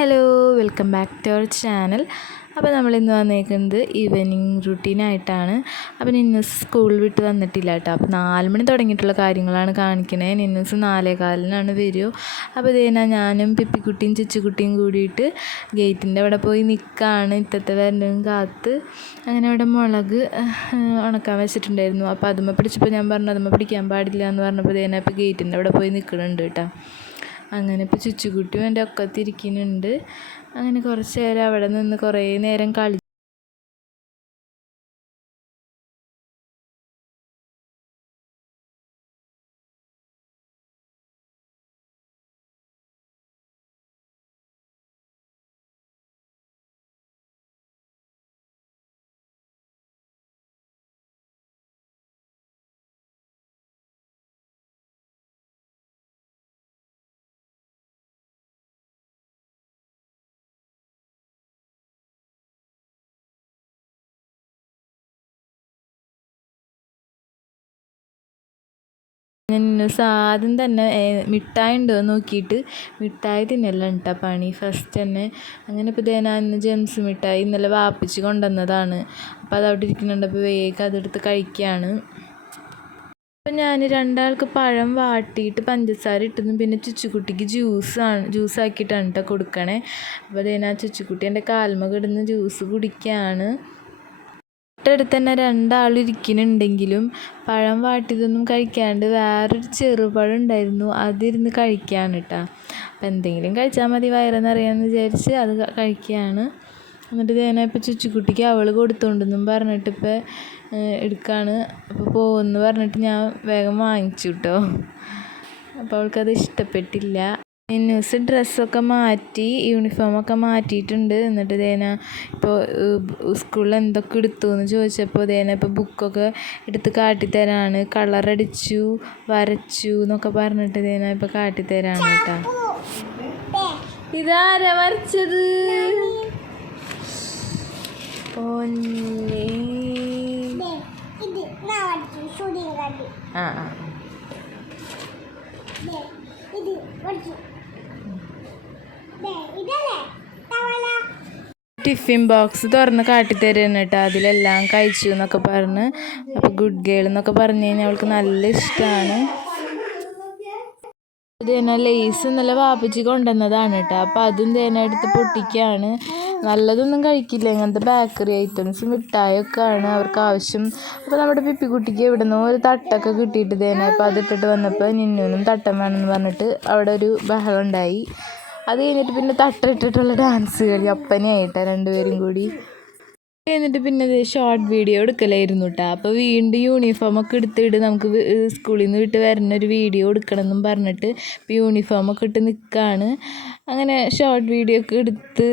Hello welcome back to our channel. അപ്പോൾ നമ്മൾ ഇന്ന് വന്നേക്കുന്നത് ഈവനിങ് റുട്ടീനായിട്ടാണ്. അപ്പോൾ നിന്നസ് സ്കൂൾ വിട്ട് വന്നിട്ടില്ല കേട്ടോ. അപ്പോൾ നാല് മണി തുടങ്ങിയിട്ടുള്ള കാര്യങ്ങളാണ് കാണിക്കണേ. നിന്നസ് നാലേ കാലിനാണ് വരൂ. അപ്പോൾ ഇതേനാ ഞാനും പിപ്പിക്കുട്ടിയും ചിച്ചുകുട്ടിയും കൂടിയിട്ട് ഗേറ്റിന്റെ അവിടെ പോയി നിൽക്കുകയാണ്. ഇത്തത്തെ വരണ്ടും കാത്ത്. അങ്ങനെ അവിടെ മുളക് ഉണക്കാൻ വെച്ചിട്ടുണ്ടായിരുന്നു. അപ്പോൾ അതുമ്മ പിടിച്ചപ്പോൾ ഞാൻ പറഞ്ഞു അതുമ്മ പിടിക്കാൻ പാടില്ല എന്ന് പറഞ്ഞപ്പോൾ ഇതേനാ ഇപ്പോൾ ഗേറ്റിന്റെ അവിടെ പോയി നിൽക്കുന്നുണ്ട് കേട്ടോ. അങ്ങനെ ഇപ്പോൾ ചുച്ചുകുട്ടിയും എന്റെ ഒക്കത്തിരിക്കുന്നുണ്ട് അങ്ങനെ കുറച്ച് നേരം അവിടെ നിന്ന് കുറേ നേരം കളി ന്യൂസ് ആദ്യം തന്നെ മിഠായി ഉണ്ടോ നോക്കിയിട്ട് മിഠായി തിന്നലാണ് കേട്ടോ പണി. ഫസ്റ്റ് തന്നെ അങ്ങനെ ഇപ്പോൾ ദേ ഞാൻ ഇന്ന് ജെംസ് മിഠായി ഇന്നലെ വാപ്പിച്ച് കൊണ്ടുവന്നതാണ്. അപ്പോൾ അത് അവിടെ ഇരിക്കുന്നുണ്ട്. അപ്പോൾ വേഗം അതെടുത്ത് കഴിക്കുകയാണ്. അപ്പം ഞാൻ രണ്ടാൾക്ക് പഴം വാട്ടിയിട്ട് പഞ്ചസാര ഇട്ടതും പിന്നെ ചുച്ചുക്കുട്ടിക്ക് ജ്യൂസാണ് ആക്കിയിട്ടാണ് കേട്ടോ കൊടുക്കണേ. അപ്പോൾ അതേ ഞാൻ ചുച്ചുക്കുട്ടി എന്റെ കാൽമ കിടന്ന് ജ്യൂസ് കുടിക്കുകയാണ്. തൊട്ടടുത്ത് തന്നെ രണ്ടാളും ഇരിക്കുന്നുണ്ടെങ്കിലും പഴം വാട്ടിയതൊന്നും കഴിക്കാണ്ട് വേറൊരു ചെറുപഴം ഉണ്ടായിരുന്നു അതിരുന്ന് കഴിക്കുകയാണ് കേട്ടോ അപ്പം എന്തെങ്കിലും കഴിച്ചാൽ മതി വയറെന്നറിയാമെന്ന് വിചാരിച്ച് അത് കഴിക്കുകയാണ് എന്നിട്ട് ഇതേനെ ഇപ്പോൾ ചുച്ചുക്കുട്ടിക്ക് അവൾ കൊടുത്തോണ്ടെന്നും പറഞ്ഞിട്ട് ഇപ്പോൾ എടുക്കുകയാണ് അപ്പോൾ പോകുമെന്ന് പറഞ്ഞിട്ട് ഞാൻ വേഗം വാങ്ങിച്ചു കേട്ടോ അപ്പോൾ അവൾക്കത് ഇഷ്ടപ്പെട്ടില്ല. മിന്നൂസ് ഡ്രസ്സൊക്കെ മാറ്റി യൂണിഫോമൊക്കെ മാറ്റിയിട്ടുണ്ട്. എന്നിട്ട് ഇതേന ഇപ്പോൾ സ്കൂളിൽ എന്തൊക്കെ എടുത്തു എന്ന് ചോദിച്ചപ്പോൾ ഇതേന ഇപ്പോൾ ബുക്കൊക്കെ എടുത്ത് കാട്ടിത്തരാണ്. കളറടിച്ചു വരച്ചു എന്നൊക്കെ പറഞ്ഞിട്ട് ഇതേന ഇപ്പോൾ കാട്ടിത്തരാണ് കേട്ടോ. ഇതാരാ വരച്ചത്? ആ ആ. ടിഫിൻ ബോക്സ് തുറന്ന് കാട്ടിത്തരുന്നു കേട്ടോ. അതിലെല്ലാം കഴിച്ചു എന്നൊക്കെ പറഞ്ഞ്. അപ്പോൾ ഗുഡ് ഗേൾ എന്നൊക്കെ പറഞ്ഞു കഴിഞ്ഞാൽ അവൾക്ക് നല്ല ഇഷ്ടമാണ്. ഇത് തന്നെ ലേസ് ഇന്നലെ വാപ്പിച്ച് കൊണ്ടുവന്നതാണ് കേട്ടോ. അപ്പോൾ അതും തേന എടുത്ത് പൊട്ടിക്കുകയാണ്. നല്ലതൊന്നും കഴിക്കില്ല. ഇങ്ങനത്തെ ബേക്കറി ഐറ്റംസ് മിഠായൊക്കെ ആണ് അവർക്ക് ആവശ്യം. അപ്പോൾ നമ്മുടെ പിപ്പിക്കുട്ടിക്ക് എവിടെ നിന്നോ ഒരു തട്ടൊക്കെ കിട്ടിയിട്ട് തേന അപ്പോൾ അതിട്ടിട്ട് വന്നപ്പോൾ നിന്നൂനും തട്ടം വേണമെന്ന് പറഞ്ഞിട്ട് അവിടെ ഒരു ബഹളം ഉണ്ടായി. അത് കഴിഞ്ഞിട്ട് പിന്നെ തട്ടിട്ടിട്ടുള്ള ഡാൻസ് കളി. ഒപ്പനയായിട്ടാണ് രണ്ടുപേരും കൂടി. എന്നിട്ട് പിന്നെ ഷോർട്ട് വീഡിയോ എടുക്കലായിരുന്നു കേട്ടോ അപ്പോൾ വീണ്ടും യൂണിഫോം ഒക്കെ എടുത്തിട്ട് നമുക്ക് സ്കൂളിൽ നിന്ന് വിട്ട് വരുന്ന ഒരു വീഡിയോ എടുക്കണം എന്നും പറഞ്ഞിട്ട് ഇപ്പോൾ യൂണിഫോമൊക്കെ ഇട്ട് നിൽക്കുകയാണ് അങ്ങനെ ഷോർട്ട് വീഡിയോ ഒക്കെ എടുത്ത്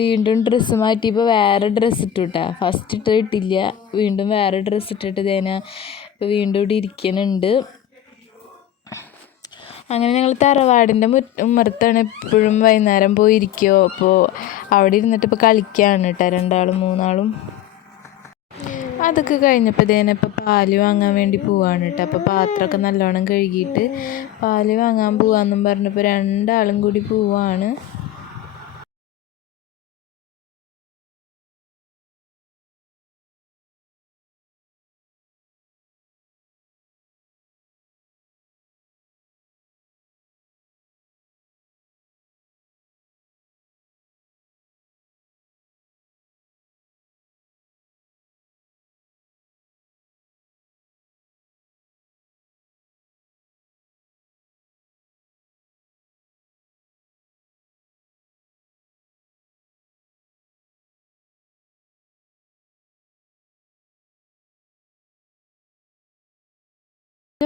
വീണ്ടും ഡ്രസ്സ് മാറ്റിയപ്പോൾ വേറെ ഡ്രസ്സ് ഇട്ടു കേട്ടോ ഫസ്റ്റ് ഇട്ട് ഇട്ടില്ല. വീണ്ടും വേറെ ഡ്രസ്സ് ഇട്ടിട്ട് തേന ഇപ്പോൾ വീണ്ടും ഇവിടെ ഇരിക്കുന്നുണ്ട് അങ്ങനെ ഞങ്ങൾ തറവാടിന്റെ ഉമ്മറത്താണ് എപ്പോഴും വൈകുന്നേരം പോയി അപ്പോൾ അവിടെ ഇരുന്നിട്ട് ഇപ്പോൾ കളിക്കുകയാണ് കേട്ടോ രണ്ടാളും മൂന്നാളും. അതൊക്കെ കഴിഞ്ഞപ്പോൾ ഇതേനെ ഇപ്പോൾ പാൽ വാങ്ങാൻ വേണ്ടി പോവാണ് കേട്ടോ. അപ്പോൾ പാത്രമൊക്കെ നല്ലോണം കഴുകിയിട്ട് പാൽ വാങ്ങാൻ പോവാമെന്നും പറഞ്ഞപ്പോൾ രണ്ടാളും കൂടി പോവാണ്.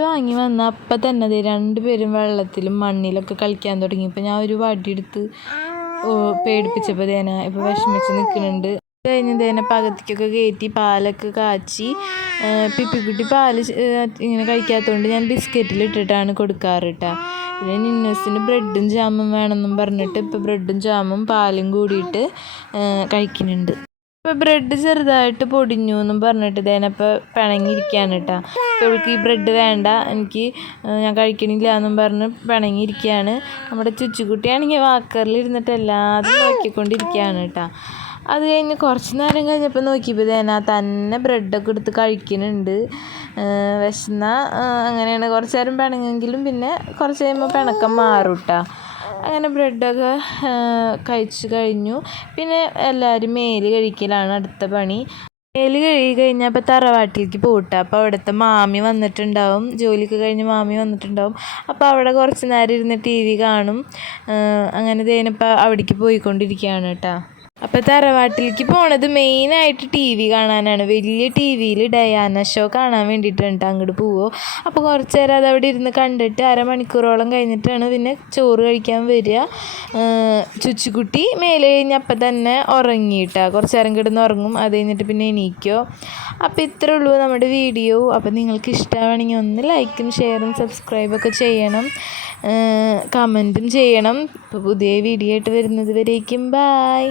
വാങ്ങി വന്ന അപ്പം തന്നെ ദേ രണ്ടുപേരും വെള്ളത്തിലും മണ്ണിലൊക്കെ കളിക്കാൻ തുടങ്ങി. ഇപ്പം ഞാൻ ഒരു വടിയെടുത്ത് പേടിപ്പിച്ചപ്പോൾ തേന ഇപ്പം വിഷമിച്ച് നിൽക്കുന്നുണ്ട് കഴിഞ്ഞ തേന പകത്തിക്കൊക്കെ കയറ്റി പാലൊക്കെ കാച്ചി പിപ്പിക്കുട്ടി പാൽ ഇങ്ങനെ കഴിക്കാത്തതുകൊണ്ട് ഞാൻ ബിസ്ക്കറ്റിൽ ഇട്ടിട്ടാണ് കൊടുക്കാറ് കേട്ടോ പിന്നെ നിന്നസിന് ബ്രെഡും ജാമും വേണമെന്നും പറഞ്ഞിട്ട് ഇപ്പോൾ ബ്രെഡും ജാമും പാലും കൂടിയിട്ട് കഴിക്കുന്നുണ്ട്. ഇപ്പോൾ ബ്രെഡ് ചെറുതായിട്ട് പൊടിഞ്ഞു എന്നും പറഞ്ഞിട്ട് ദേന ഇപ്പോൾ പിണങ്ങിയിരിക്കുകയാണ് കേട്ടോ ഇവൾക്ക് ഈ ബ്രെഡ് വേണ്ട. എനിക്ക് ഞാൻ കഴിക്കണില്ല എന്നും പറഞ്ഞ് പിണങ്ങിയിരിക്കുകയാണ്. നമ്മുടെ ചുച്ചുകുട്ടിയാണെങ്കിൽ വാക്കറിൽ ഇരുന്നിട്ട് എല്ലാതും നോക്കിക്കൊണ്ടിരിക്കുകയാണ് കേട്ടോ. അത് കഴിഞ്ഞ് കുറച്ച് നേരം കഴിഞ്ഞപ്പോൾ നോക്കിയപ്പോൾ തേന തന്നെ ബ്രെഡൊക്കെ എടുത്ത് കഴിക്കുന്നുണ്ട്. വിശന്ന അങ്ങനെയാണ്. കുറച്ച് നേരം പിണങ്ങെങ്കിലും പിന്നെ കുറച്ച് കഴിയുമ്പോൾ പിണക്കം മാറും കേട്ടോ. അങ്ങനെ ബ്രെഡൊക്കെ കഴിച്ചു കഴിഞ്ഞു. പിന്നെ എല്ലാവരും മേൽ കഴിക്കലാണ് അടുത്ത പണി. മേൽ കഴുകി കഴിഞ്ഞാൽ അപ്പോൾ തറവാട്ടിലേക്ക് പോകട്ടെ അപ്പോൾ അവിടുത്തെ മാമി വന്നിട്ടുണ്ടാവും. ജോലിക്ക് കഴിഞ്ഞ് മാമി വന്നിട്ടുണ്ടാവും. അപ്പോൾ അവിടെ കുറച്ച് നേരം ഇരുന്ന് ടി വി കാണും. അങ്ങനെ തേനിപ്പോൾ അവിടേക്ക് പോയിക്കൊണ്ടിരിക്കുകയാണ് കേട്ടോ. അപ്പോൾ തറവാട്ടിലേക്ക് പോണത് മെയിനായിട്ട് ടി വി കാണാനാണ്. വലിയ ടി വിയിൽ ഡയാന ഷോ കാണാൻ വേണ്ടിയിട്ടാണ് അങ്ങോട്ട് പോവോ അപ്പോൾ കുറച്ച് നേരം അത് അവിടെ ഇരുന്ന് കണ്ടിട്ട് അരമണിക്കൂറോളം കഴിഞ്ഞിട്ടാണ് പിന്നെ ചോറ് കഴിക്കാൻ വരിക. ചുച്ചുകുട്ടി മേലെ കഴിഞ്ഞപ്പോൾ തന്നെ ഉറങ്ങിയിട്ടാ. കുറച്ച് നേരം കിടന്ന് ഉറങ്ങും. അത് കഴിഞ്ഞിട്ട് പിന്നെ എണീക്കോ. അപ്പോൾ ഇത്രേ ഉള്ളൂ നമ്മുടെ വീഡിയോ അപ്പോൾ നിങ്ങൾക്ക് ഇഷ്ടമാണെങ്കിൽ ഒന്ന് ലൈക്കും ഷെയറും സബ്സ്ക്രൈബൊക്കെ ചെയ്യണം. കമന്റും ചെയ്യണം. ഇപ്പോൾ പുതിയ വീഡിയോ ആയിട്ട് വരുന്നത് വരേക്കും. ബായ്